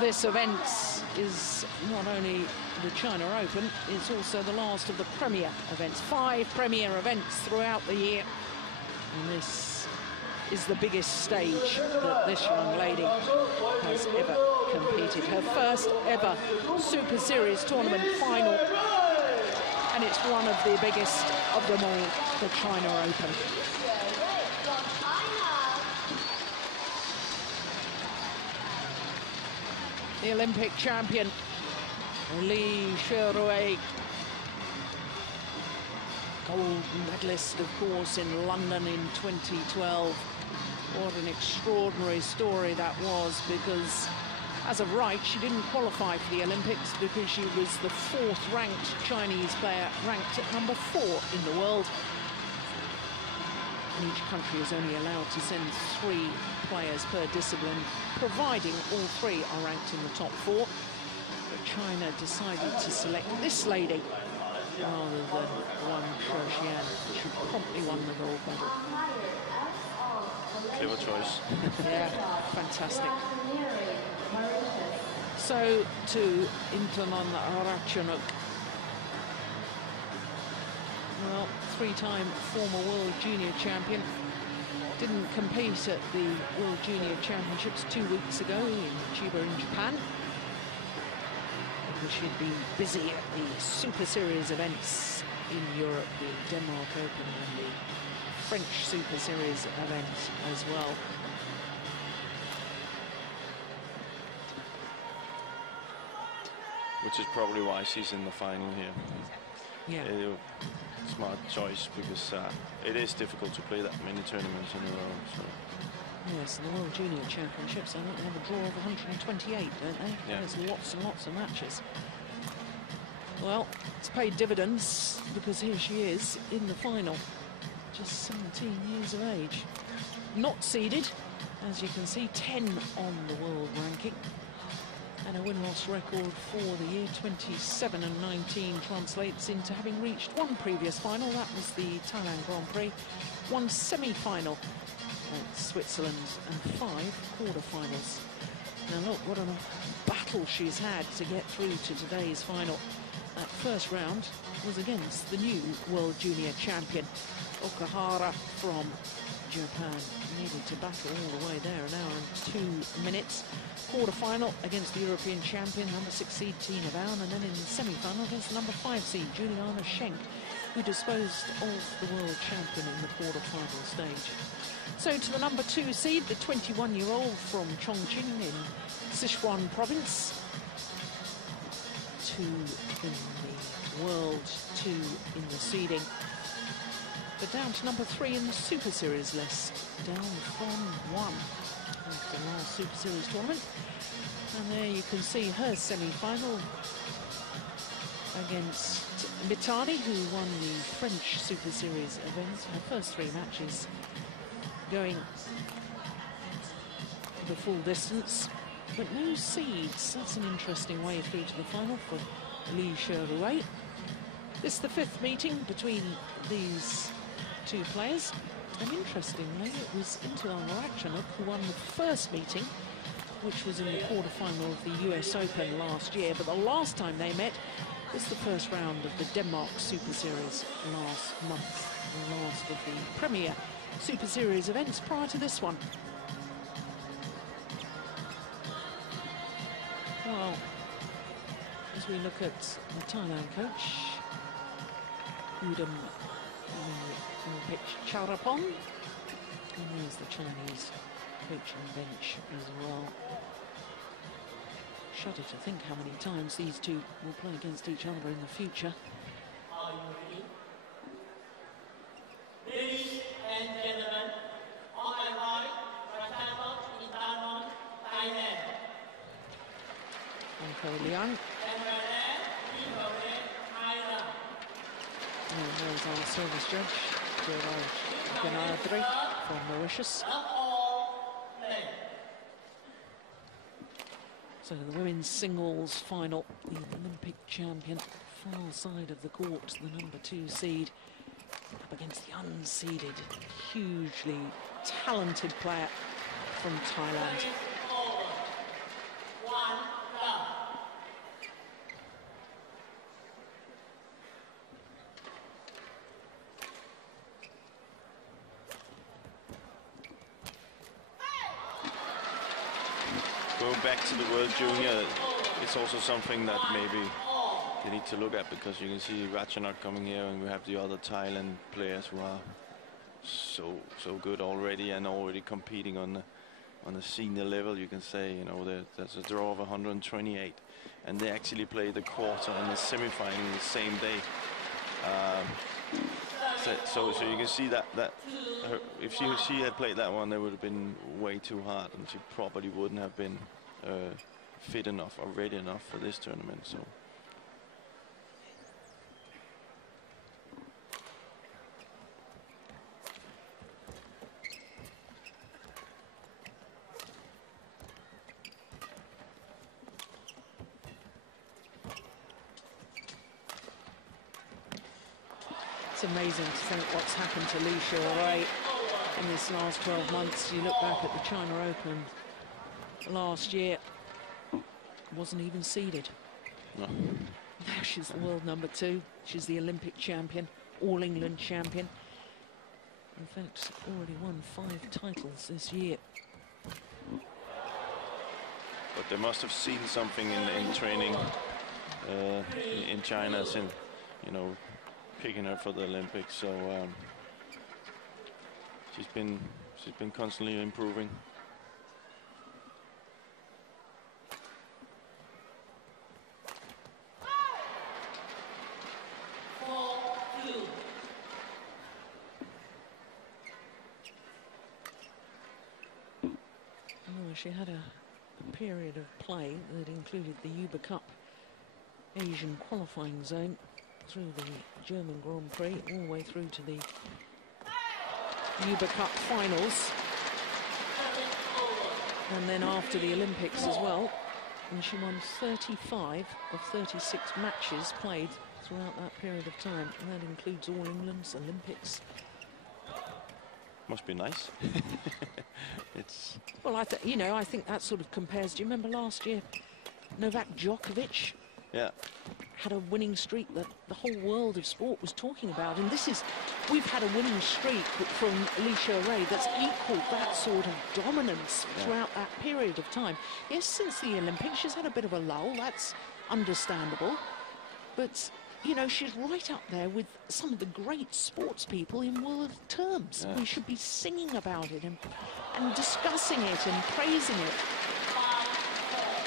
This event is not only the China Open, it's also the last of the Premier events. 5 Premier events throughout the year. And this is the biggest stage that this young lady has ever competed. Her first ever Super Series tournament final. And it's one of the biggest of them all, the China Open. The Olympic champion, Xuerui, gold medalist, of course, in London in 2012. What an extraordinary story that was, because as of right, she didn't qualify for the Olympics because she was the 4th ranked Chinese player, ranked at number 4 in the world. And each country is only allowed to send 3 players per discipline, providing all 3 are ranked in the top 4. But China decided to select this lady rather than Wang Shouxian, who promptly won the gold medal. Clever choice. Yeah, fantastic. So to Intanon Ratchanok. Well, 3-time former World Junior Champion. Didn't compete at the World Junior Championships 2 weeks ago in Chiba in Japan, because she'd been busy at the Super Series events in Europe, the Denmark Open and the French Super Series event as well. Which is probably why she's in the final here. Yeah. Smart choice, because it is difficult to play that many tournaments in a row. So. Yes, the World Junior Championships, I think they have a draw of 128, don't they? Yeah. There's lots and lots of matches. Well, it's paid dividends, because here she is in the final, just 17 years of age. Not seeded, as you can see, 10 on the world ranking. And a win-loss record for the year 27 and 19 translates into having reached 1 previous final. That was the Thailand Grand Prix. 1 semi-final at Switzerland and 5 quarter-finals. Now look, what a battle she's had to get through to today's final. That first round was against the new World Junior Champion, Okuhara from Japan. Needed to battle all the way there, 1 hour and 2 minutes. Quarter-final against the European champion, number 6 seed Tina Vaughn, and then in the semi-final against the number 5 seed Juliana Schenk, who disposed of the world champion in the quarter-final stage. So to the number 2 seed, the 21-year-old from Chongqing in Sichuan province, 2 in the world, 2 in the seeding. But down to number 3 in the Super Series list, down from 1 after the last Super Series tournament. And there you can see her semi-final against Mitani, who won the French Super Series event. Her first 3 matches going the full distance, but no seeds. That's an interesting way through to the final for Xuerui. This is the 5th meeting between these 2 players. And interestingly, it was Intanon Ratchanok who won the first meeting, which was in the quarter-final of the US Open last year. But the last time they met was the first round of the Denmark Super Series last month, the last of the Premier Super Series events prior to this one. Well, as we look at the Thailand coach, Udam Charapong, and there's the Chinese coaching bench as well. Shudder to think how many times these 2 will play against each other in the future. Ladies and gentlemen, on my right, Ratchanok, Intanon, Thailand. Uncle Liang. And my left, Thailand. And there's our service judge, Xuerui from Mauritius. So the women's singles final, the Olympic champion, far side of the court, the number 2 seed, up against the unseeded, hugely talented player from Thailand. Going back to the World Junior, it's also something that maybe they need to look at, because you can see Ratchanok coming here, and we have the other Thailand players who are so good already and already competing on a senior level. You can say, you know, there's a draw of 128, and they actually play the quarter and the semi-final the same day. So you can see that if she had played that one, it would have been way too hard, and she probably wouldn't have been fit enough or ready enough for this tournament. So. It's amazing to think what's happened to Xuerui in this last 12 months. You look back at the China Open last year, wasn't even seeded. No. Now she's the world #2. She's the Olympic champion, All England champion. In fact, already won 5 titles this year. But they must have seen something in training in China, since, you know, picking her for the Olympics. So she's been constantly improving. She had a period of play that included the Uber Cup Asian qualifying zone, through the German Grand Prix, all the way through to the Uber Cup finals, and then after the Olympics as well. And she won 35 of 36 matches played throughout that period of time, and that includes All England's, Olympics. Must be nice. It's well, I think that sort of compares. Do you remember last year, Novak Djokovic? Yeah. Had a winning streak that the whole world of sport was talking about, and we've had a winning streak from Xuerui that's equaled that sort of dominance throughout that period of time. Yes, since the Olympics she's had a bit of a lull, that's understandable, but you know, she's right up there with some of the great sports people in world terms. We should be singing about it and discussing it and praising it.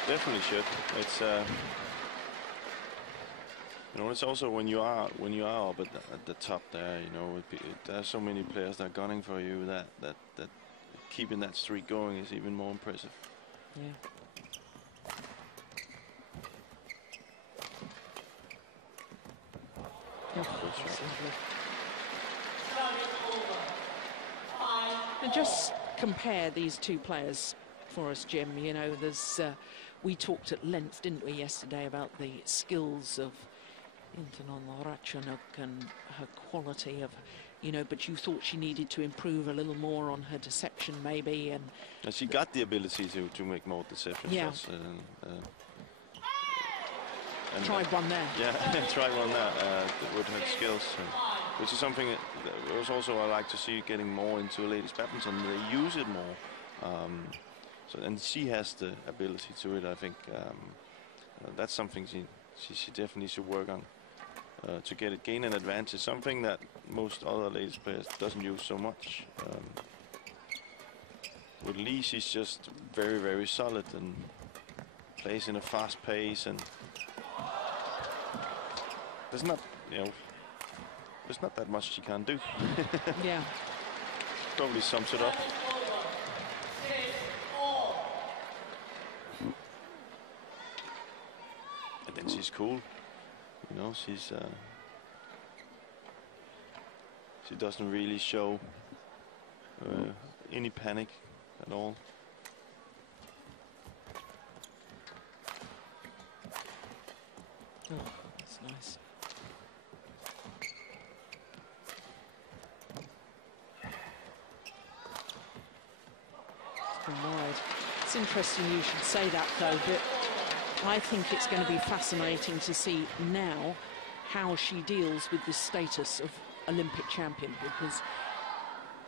Definitely should. It's you know, it's also when you are up at the top there, you know, there are so many players that are gunning for you that keeping that streak going is even more impressive. Yeah. And just compare these two players for us, Jim. You know, there's we talked at length, didn't we, yesterday, about the skills of Intanon Ratchanok and her quality of, you know, but you thought she needed to improve a little more on her deception, maybe, and she got the ability to make more deception shots. And tried one there. Yeah, tried one there with her skills, which is something that was also I like to see getting more into ladies badminton. They use it more, and she has the ability to it. I think that's something she definitely should work on to gain an advantage. Something that most other ladies players doesn't use so much. With Lee, she's just very, very solid and plays in a fast pace, and there's not that much she can do. Yeah. Probably sums it up. And then she's cool. You know, she doesn't really show any panic at all. Oh, that's nice. It's gone wide. It's interesting you should say that, though, but I think it's going to be fascinating to see now how she deals with this status of Olympic champion, because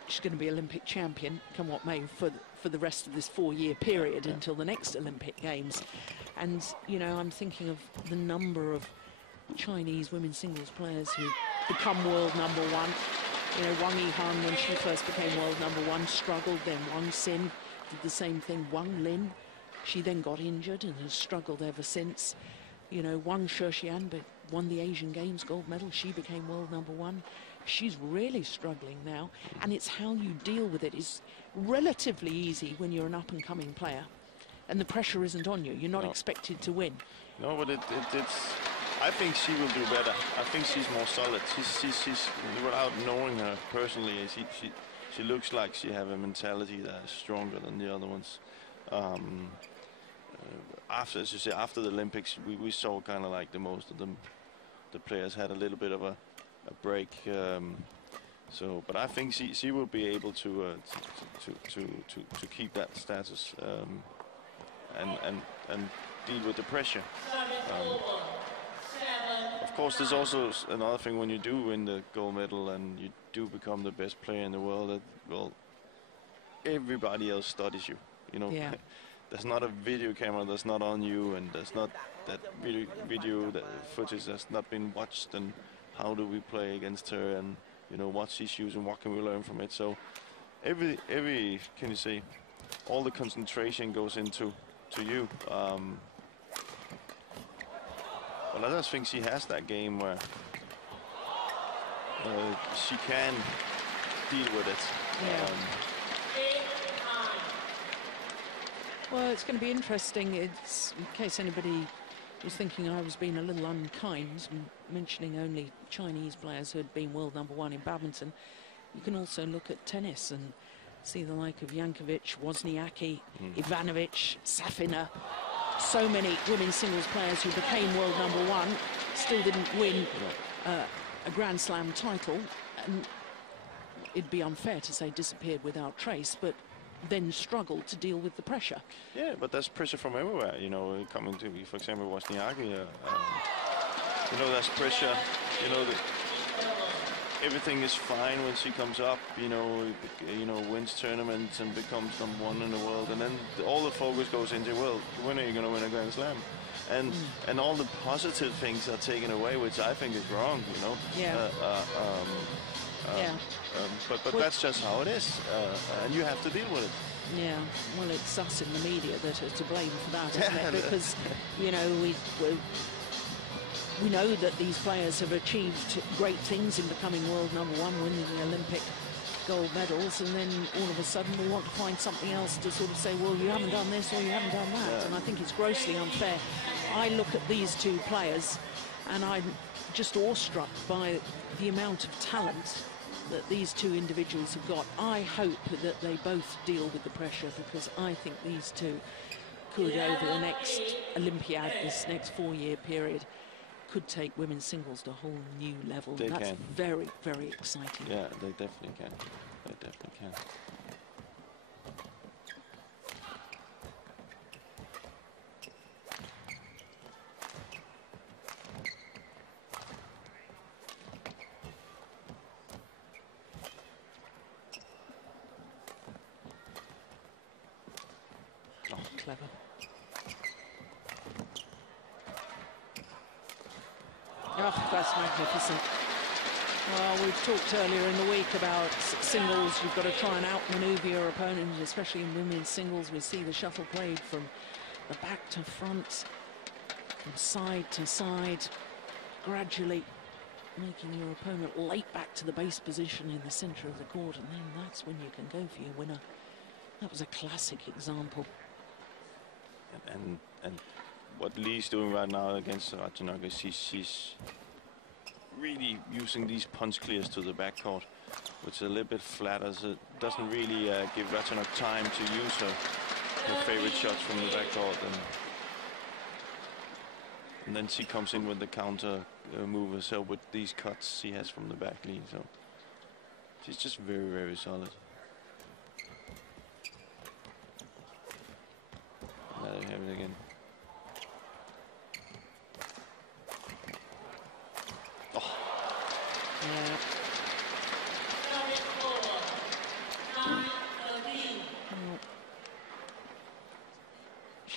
she's going to be Olympic champion, come what may, for for the rest of this 4-year period until the next Olympic Games. And, you know, I'm thinking of the number of Chinese women's singles players who become world number one. You know, Wang Yihan, when she first became world number one, struggled. Then Wang Xin did the same thing. Wang Lin, she then got injured and has struggled ever since. You know, Wang Xuerui won the Asian Games gold medal. She became world number one. She's really struggling now. And it's how you deal with it is relatively easy when you're an up-and-coming player. And the pressure isn't on you. You're not expected to win. No, but it's... I think she will do better. I think she's more solid. She's without knowing her personally, she looks like she have a mentality that is stronger than the other ones. After, as you say, after the Olympics, we saw kind of like most of them, the players had a little bit of a break. So, but I think she will be able to keep that status and deal with the pressure. Of course, there's also another thing when you do win the gold medal and you do become the best player in the world. That, well, everybody else studies you. You know, there's not a video camera that's not on you, and there's not that video footage that's not been watched. And how do we play against her? And you know, what's issues and what can we learn from it? So every can you say, all the concentration goes into you. But I just think she has that game where she can deal with it. Well, it's going to be interesting. It's, in case anybody was thinking I was being a little unkind, mentioning only Chinese players who had been world number one in badminton. You can also look at tennis and see the like of Jankovic, Wozniacki, Ivanovic, Safina. So many women's singles players who became world number one, still didn't win a Grand Slam title, and it'd be unfair to say disappeared without trace, but then struggled to deal with the pressure. Yeah, but there's pressure from everywhere, you know, coming to, for example, Wozniacki. You know, there's pressure, you know, everything is fine when she comes up, you know, wins tournaments and becomes number one in the world, and then all the focus goes into, well, when are you going to win a Grand Slam? And all the positive things are taken away, which I think is wrong, you know. But that's just how it is, and you have to deal with it. Yeah, well, it's us in the media that are to blame for that, isn't it? Because, you know, we know that these players have achieved great things in becoming world number one, winning the Olympic gold medals, and then all of a sudden we want to find something else to sort of say, well, you haven't done this or you haven't done that. And I think it's grossly unfair. I look at these two players and I'm just awestruck by the amount of talent that these two individuals have got. I hope that they both deal with the pressure, because I think these two could, over the next Olympiad, this next 4-year period, could take women's singles to a whole new level. That's very, very exciting. Yeah, they definitely can. They definitely can. Oh, clever. Oh, that's magnificent. Well, we've talked earlier in the week about singles. You've got to try and outmaneuver your opponent, especially in women's singles. We see the shuttle played from the back to front, from side to side, gradually making your opponent late back to the base position in the centre of the court, and then that's when you can go for your winner. That was a classic example. And what Lee's doing right now against Ratchanok is she's really using these punch clears to the backcourt, which is a little bit flat, as it doesn't really give Ratchanok time to use her favorite shots from the backcourt. And then she comes in with the counter move herself with these cuts she has from the back, Lee. So she's just very, very solid. There you have it again. Oh. Yeah.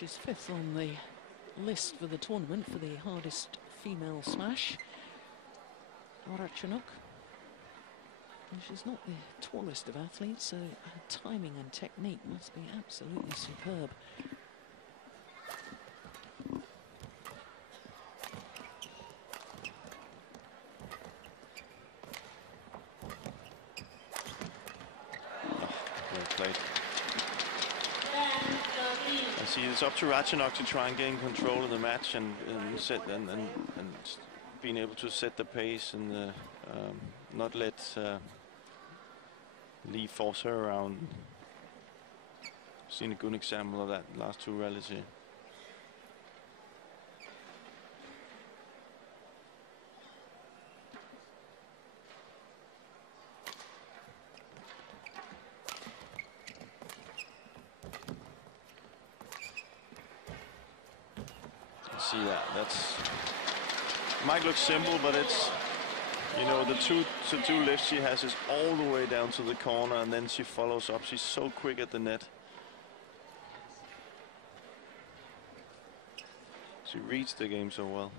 She's 5th on the list for the tournament for the hardest female smash. Ratchanok. And she's not the tallest of athletes, so her timing and technique must be absolutely superb. See, it's up to Ratchanok to try and gain control of the match and being able to set the pace and not let Lee force her around. Seen a good example of that last 2 rallies here. See that's might look simple, but it's, you know, the two lifts she has is all the way down to the corner, and then she follows up. She's so quick at the net. She reads the game so well.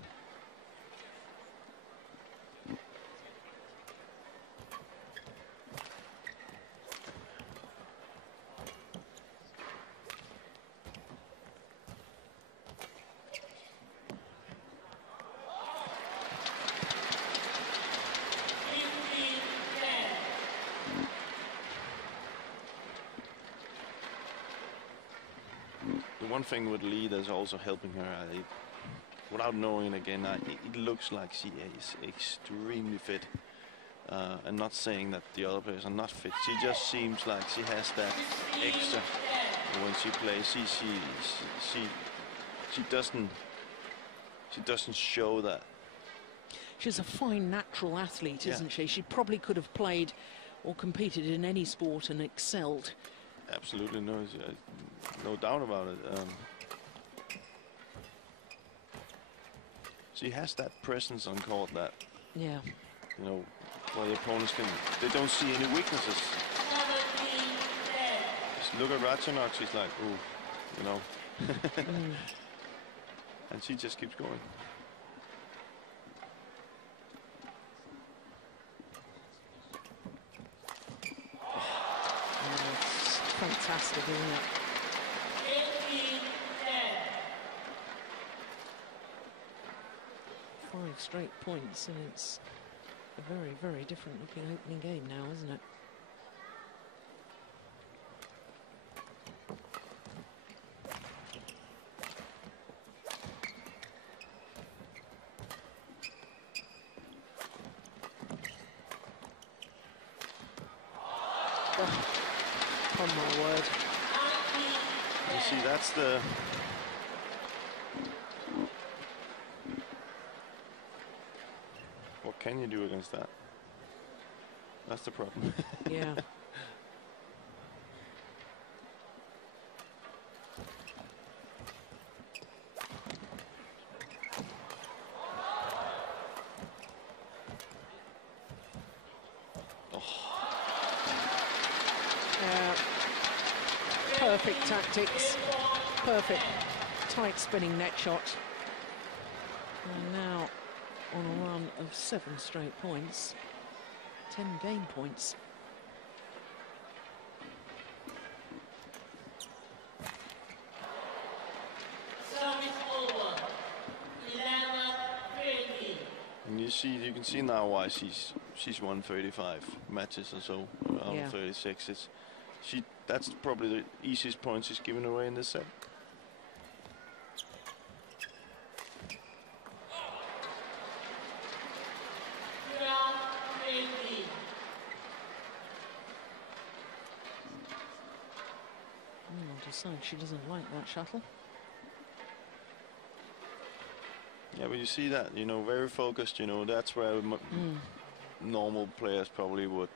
One thing with Lee that's also helping her, without knowing it again, it looks like she is extremely fit. And not saying that the other players are not fit. She just seems like she has that extra when she plays. She doesn't show that. She's a fine natural athlete, isn't she? She probably could have played or competed in any sport and excelled. Absolutely, no doubt about it. She has that presence on court that, you know, where the opponents they don't see any weaknesses. Just look at Ratchanok, she's like, ooh, you know. And she just keeps going. Fantastic, isn't it? 5 straight points, and it's a very, very different looking opening game now, isn't it? Oh my word. You see, that's the... What can you do against that? That's the problem. Yeah. Perfect tactics, perfect tight spinning net shot. And now on a run of 7 straight points, 10 game points. And you can see now why she's won 35 matches or so, around 36. That's probably the easiest point she's given away in this set. Decide she doesn't like that shuttle. Yeah, but you see that, you know, very focused, you know, that's where normal players probably would,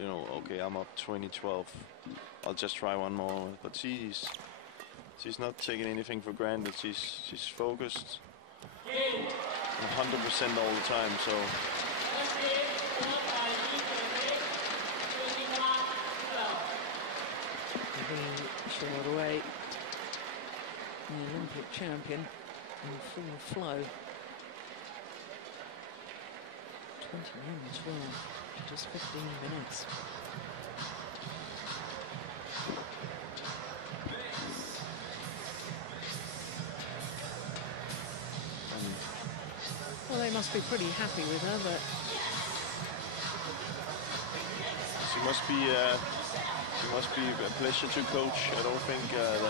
you know, okay, I'm up 20-12. I'll just try one more. But she's not taking anything for granted. She's focused 100% all the time, so. Xuerui the Olympic champion, in full flow. 21-12, just 15 minutes. Well, they must be pretty happy with her, but she must be a pleasure to coach. I don't think there's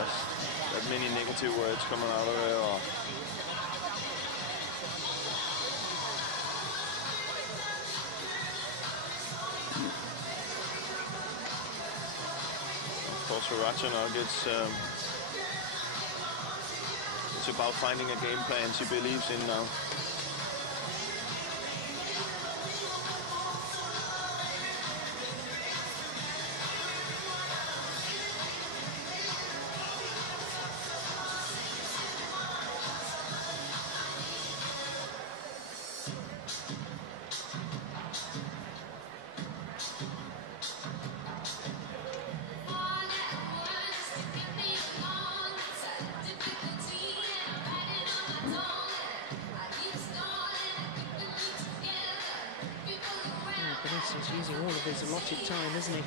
that many negative words coming out of her. Or of course, for Ratchanok, it's about finding a game plan she believes in now. He's using all of his allotted time, isn't he?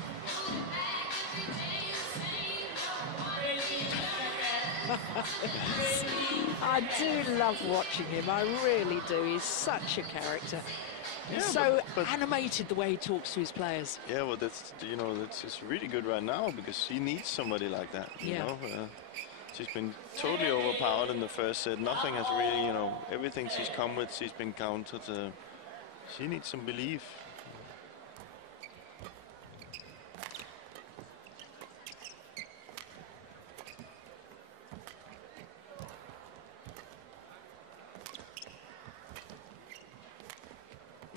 I do love watching him. I really do. He's such a character. He's so animated the way he talks to his players. Yeah, well, that's, you know, it's really good right now because he needs somebody like that. You know, she's been totally overpowered in the first set. Nothing has really, you know, everything she's come with, she's been countered. She needs some belief.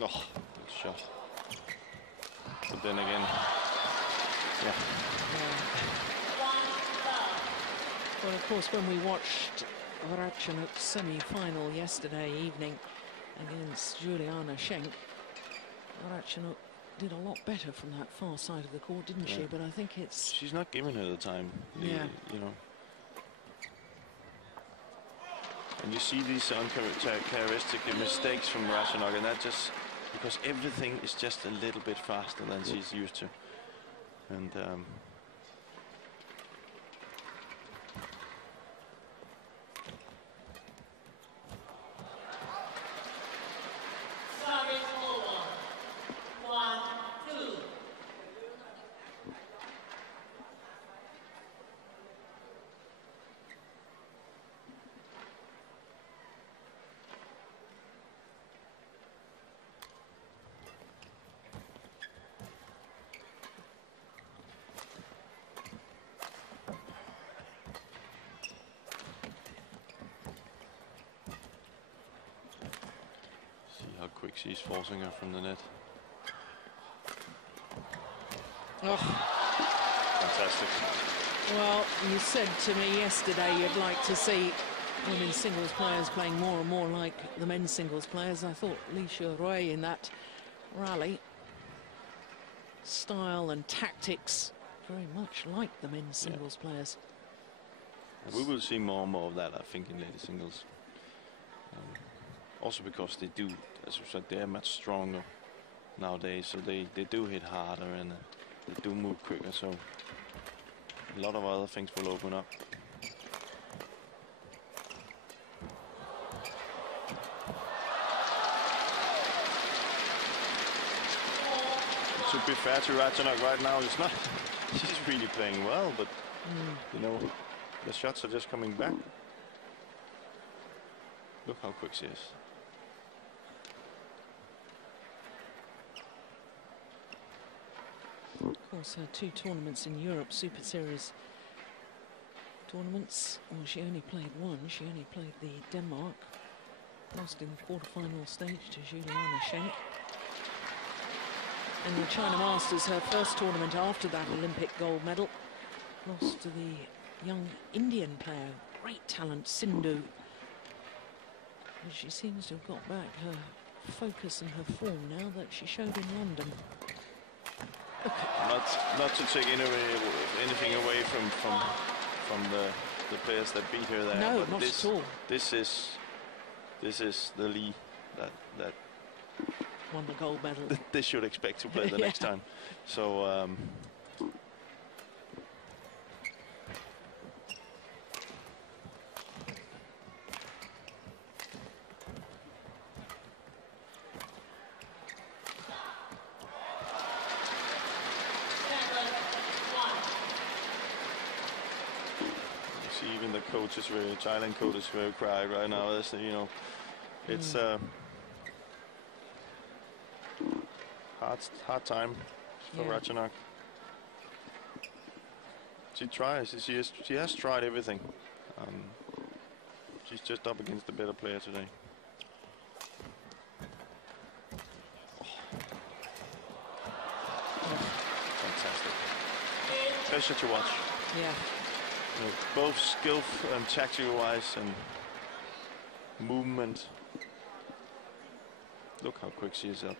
Oh, good shot. But then again, yeah. Well, of course, when we watched Ratchanok's semi-final yesterday evening against Juliana Schenk, Ratchanok did a lot better from that far side of the court, didn't she? But I think it's... She's not giving her the time, you know. And you see these uncharacteristic mistakes from Ratchanok, and that just... because everything is just a little bit faster than she's used to. And quick she's forcing her from the net. Oh. Fantastic. Well, you said to me yesterday you'd like to see women's singles players playing more and more like the men's singles players. I thought Xuerui in that rally, style and tactics, very much like the men's singles players. And we will see more and more of that, I think, in ladies singles. Also because they do, as you said, they are much stronger nowadays, so they do hit harder and they do move quicker, so a lot of other things will open up. To be fair to Ratchanok right now, it's not, she's really playing well, but you know, the shots are just coming back. Look how quick she is. Of course, her 2 tournaments in Europe, Super Series tournaments. Well, she only played one. She only played the Denmark. Lost in the quarterfinal stage to Juliana Schenk. And the China Masters, her first tournament after that Olympic gold medal. Lost to the young Indian player, great talent, Sindhu. But she seems to have got back her focus and her form now that she showed in London. Not to take anything away from the the players that beat her there. No, but not this, at all. This is the Lee that Won the gold medal. they should expect to play the next time. So. Even the coach is very, Thailand coach is very quiet right now. That's, you know, it's hard time for Ratchanok. She tries. She has tried everything. She's just up against the better player today. Fantastic. Pleasure to watch. Yeah. You know, both skill and tactical wise and movement. Look how quick she is up.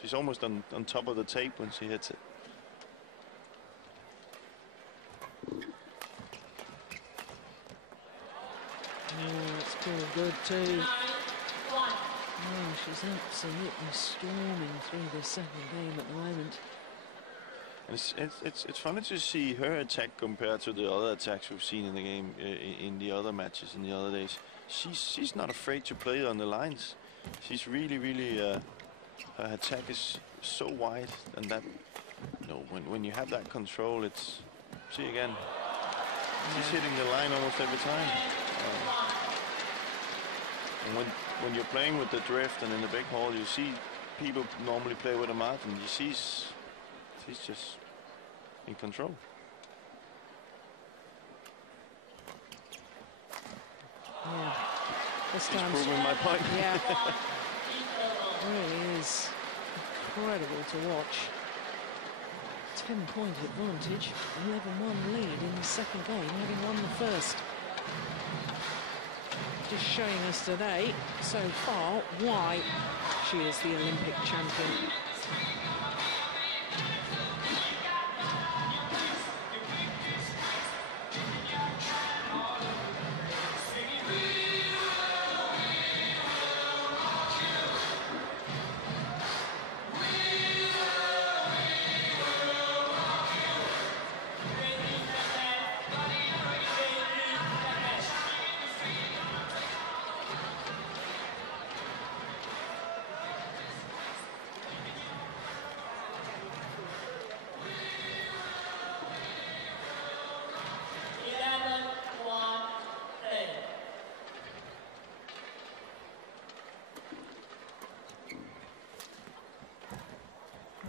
She's almost on top of the tape when she hits it. Oh, it's all good too. Oh, she's absolutely storming through the second game at the moment. It's funny to see her attack compared to the other attacks we've seen in the game, in the other matches, in the other days. She's not afraid to play on the lines. She's really her attack is so wide, and that, you know, when you have that control, it's, see again, she's hitting the line almost every time. And when you're playing with the drift and in the big hall, you see people normally play with a margin. You see she's just in control. Yeah, this She's time proving my point. Yeah, really is incredible to watch. 10-point advantage, 11-1 lead in the second game, having won the first. Just showing us today, so far, why she is the Olympic champion.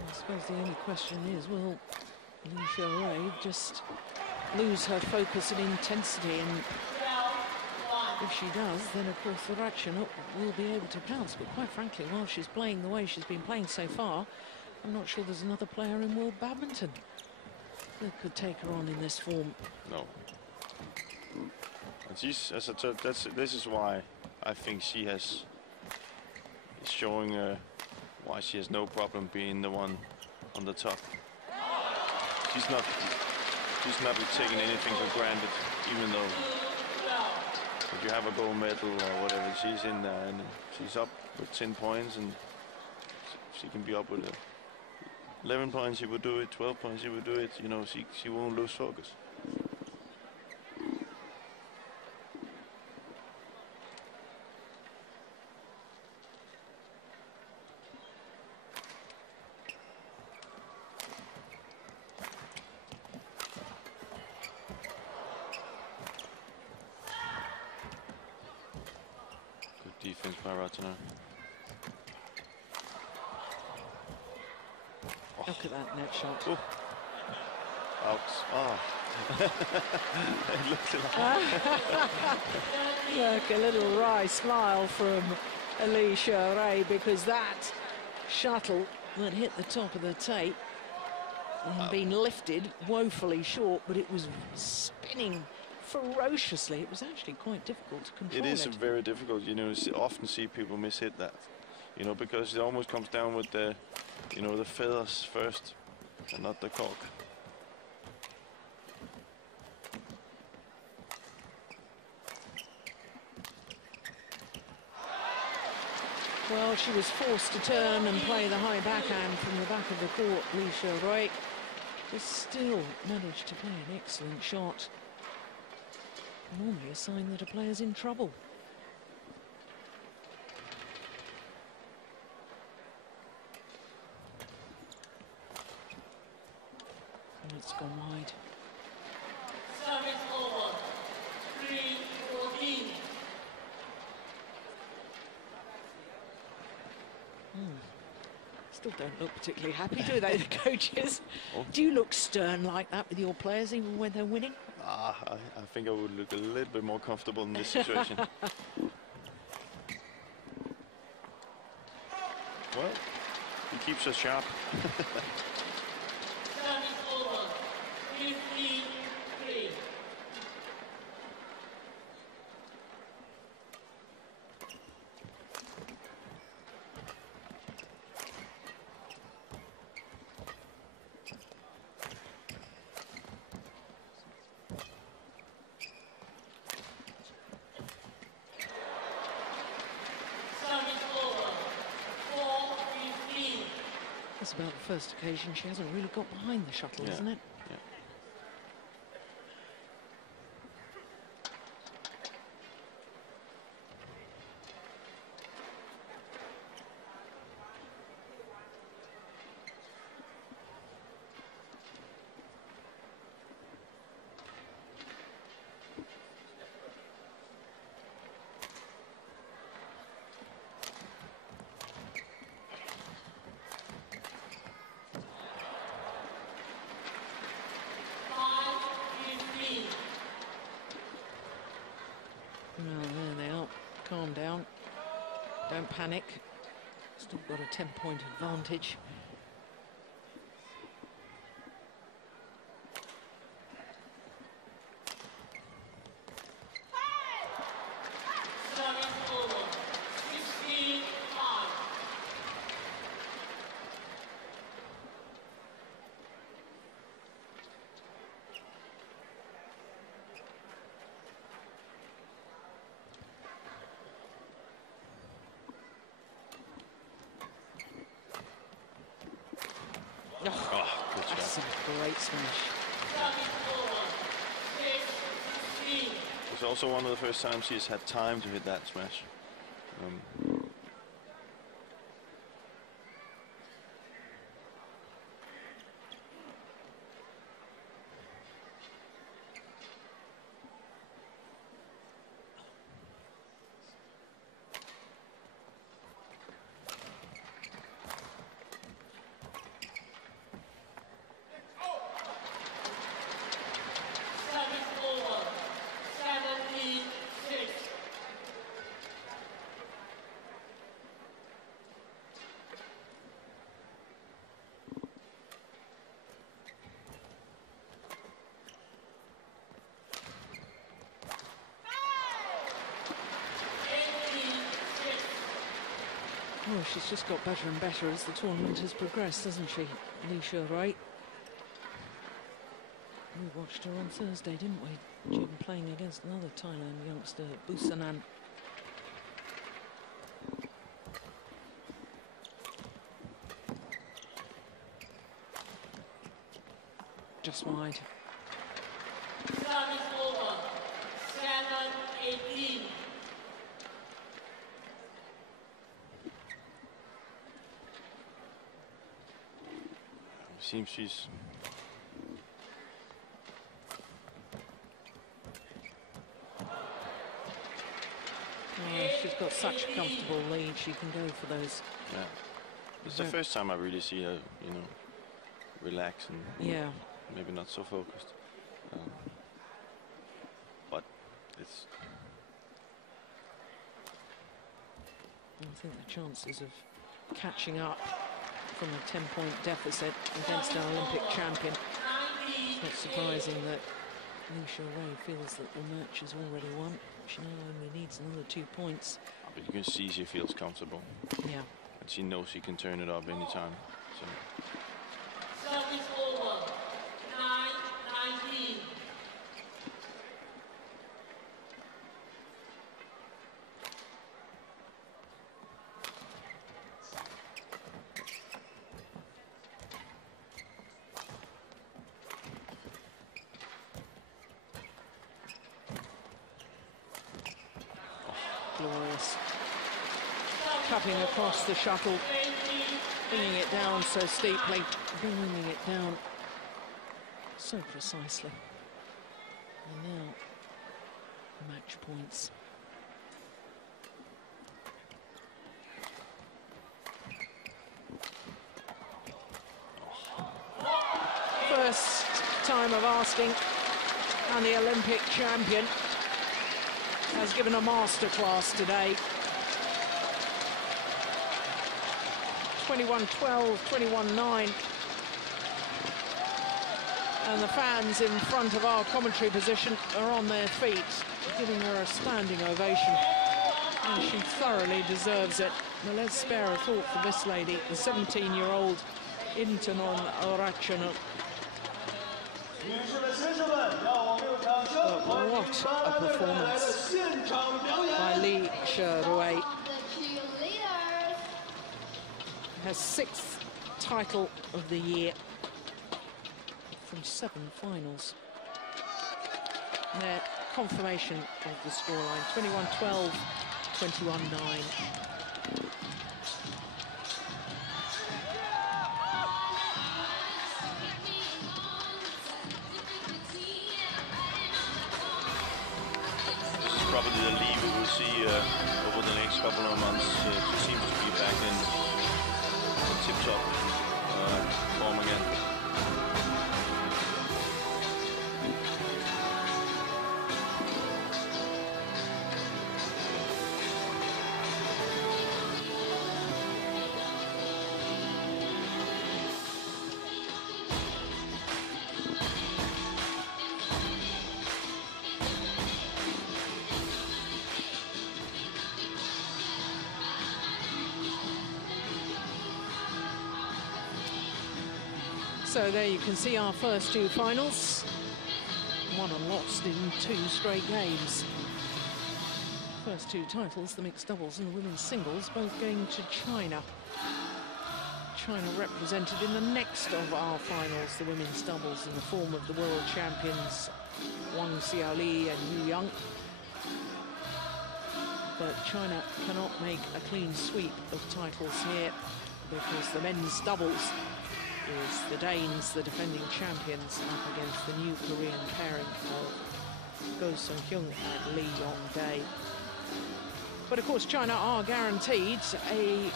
I suppose the only question is, will Xuerui just lose her focus and intensity? And if she does, then of course the Ratchanok will be able to pounce. But quite frankly, while she's playing the way she's been playing so far, I'm not sure there's another player in world badminton that could take her on in this form. No. And she's, as I said, this is why I think she is showing why she has no problem being the one on the top. She's not taking anything for granted, even though if you have a gold medal or whatever, she's in there and she's up with 10 points, and she can be up with 11 points. She would do it. 12 points. She would do it. You know, she won't lose focus. Defense by Ratchanok. Oh. Look at that net shot. Oh. Out. Oh. It looked like Look, a little wry smile from Xuerui, because that shuttle that hit the top of the tape and been lifted woefully short, but it was spinning ferociously. It was actually quite difficult to control. It is very difficult. You know, you often see people mishit that. You know, because it almost comes down with the, you know, the feathers first, and not the cork. Well, she was forced to turn and play the high backhand from the back of the court, Xuerui, but still managed to play an excellent shot. Normally a sign that a player's in trouble. And it's gone wide. Service over. 3-14. Still don't look particularly happy, do they, the coaches? Oh. Do you look stern like that with your players, even when they're winning? I think I would look a little bit more comfortable in this situation. Well, he keeps us sharp. Service over. 15-3. Service over. 4-15. That's about the first occasion she hasn't really got behind the shuttle, Yeah. isn't it? Yeah. Well, there they are. Calm down. Don't panic. Still got a 10-point advantage. Service over. 16-5. Oh, Good that's shot. a great smash. Service over. 6-16. It's also one of the first times she's had time to hit that smash. Service over. 17-6. Oh, she's just got better and better as the tournament has progressed, hasn't she, Xuerui? We watched her on Thursday, didn't we? She'd been playing against another Thailand youngster, Busanan. Just wide. Service over. 7-18. Seems she's Oh, she's got such a comfortable lead, she can go for those. yeah. It's the first time I really see her, you know, relax and Yeah, maybe not so focused. But it's I think the chances of catching up from a 10-point deficit against an Olympic champion. It's not surprising that Xuerui feels that the match is already won. She now only needs another 2 points. but you can see she feels comfortable Yeah. and she knows she can turn it up anytime. So Service over. 9-19. Glorious. Cutting across the shuttle, bringing it down so steeply, bringing it down so precisely. And now, match points. First time of asking, and the Olympic champion has given a masterclass today. 21-12, 21-9. And the fans in front of our commentary position are on their feet, giving her a standing ovation. And she thoroughly deserves it. Now let's spare a thought for this lady, the 17-year-old Intanon Ratchanok. But what a performance by Xuerui. Her 6th title of the year from 7 finals. Their confirmation of the scoreline, 21-12, 21-9. Probably the lead we will see over the next couple of months. She seems to be back in tip-top form again. So there you can see our first 2 finals. Won and lost in 2 straight games. First 2 titles, the mixed doubles and the women's singles, both going to China. China represented in the next of our finals, the women's doubles, in the form of the world champions Wang Xiaoli and Yu Yang. But China cannot make a clean sweep of titles here because the men's doubles is the Danes, the defending champions, up against the new Korean pairing of Go Sung-hyun and Lee Yong-dae. But of course China are guaranteed a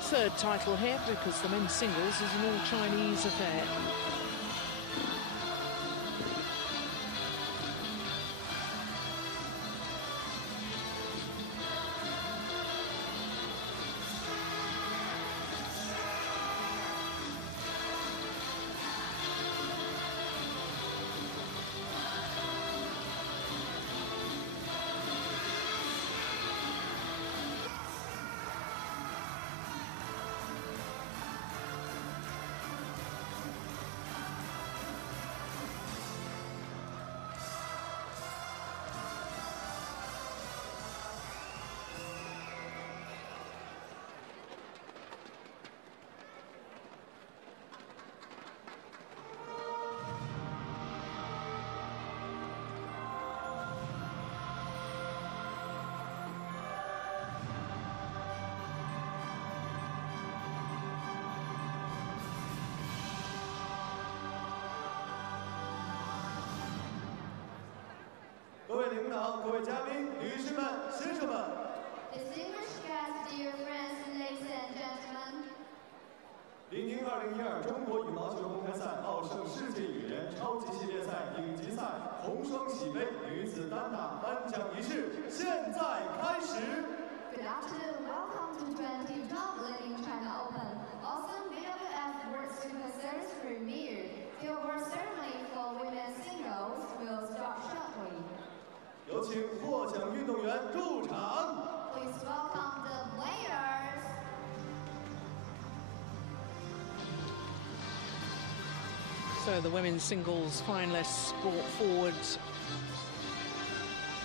3rd title here because the men's singles is an all-Chinese affair. Distinguished guests, dear friends, ladies and gentlemen. 聆听2012中国羽毛球公开赛奥盛世界羽联超级系列赛顶级赛红双喜杯女子单打颁奖仪式现在开始。 Good afternoon, welcome to 2012 Living China Open Awesome BWF World Super Series premiere. The award ceremony for women's singles will start shortly. 有请获奖运动员入场。 Please welcome the players. So the women's singles finalists brought forward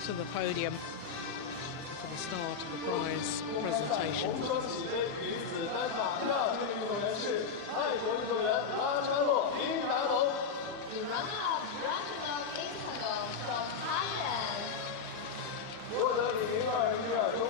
to the podium for the start of the prize presentation. 红双喜杯女子单打第2名的运动员是泰国运动员拉扎洛林达龙。 The runner-up Ratchanok Intanon from Thailand. 获得李宁2012中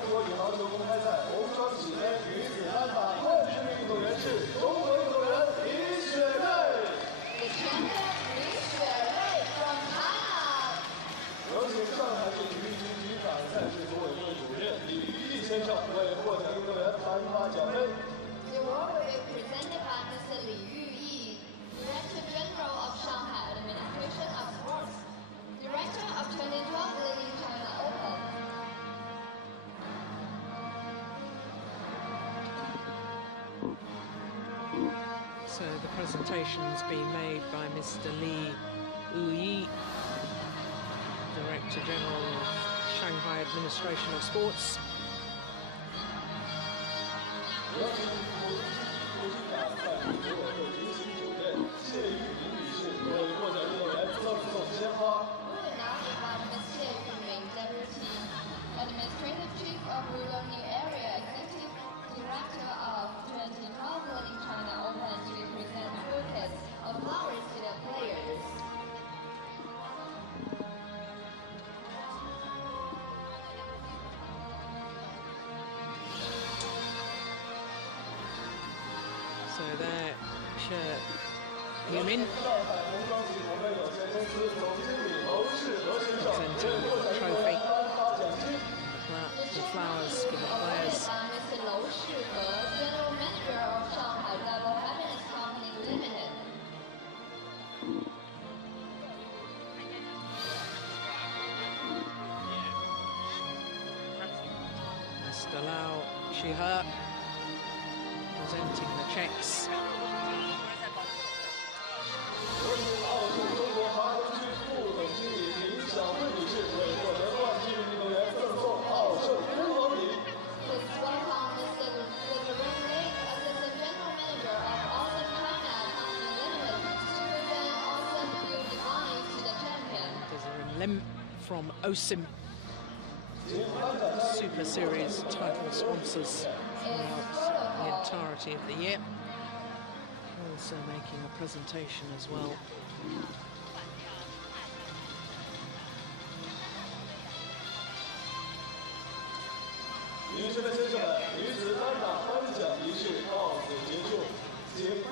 先生为获奖运动员颁发奖杯。 The award will be presented by Mr. Li Yuyi, Director General of Shanghai Administration of Sports, Director of 2012 Ladies China Open. So the presentation's been made by Mr. Li Yuyi, Director General of Shanghai Administration of Sports. 有请普京卡在所有的明星酒店谢玉明女士为获奖运动员赠送鲜花。 We will now invite Ms. Xie Yuming, Deputy Administrative Chief of Rural New Area Executive Director of 2012 Ladies China Open to present bouquets of flowers to the players. So there, Yumin 上海红双喜股份有限公司总经理娄世和先生为获奖运动员颁发奖金。 the flowers for the players. By Mr. Lou Shihe, General Manager of Shanghai Double Happiness Company Limited. Mr. Lau Shihe presenting the checks. 有请奥盛中国华东区副总经理林小慧女士为获得冠军运动员赠送奥盛天王礼。 Please welcome Mr. Lorraine Lake, Assistant General Manager of Awesome China Company Limited, to present Awesome Blue Divine to the champion. There's a limb from OSIM, Super Series title sponsors throughout the entirety of the year. Also making a presentation as well. 女士们、先生们，女子单打颁奖仪式到此结束，请。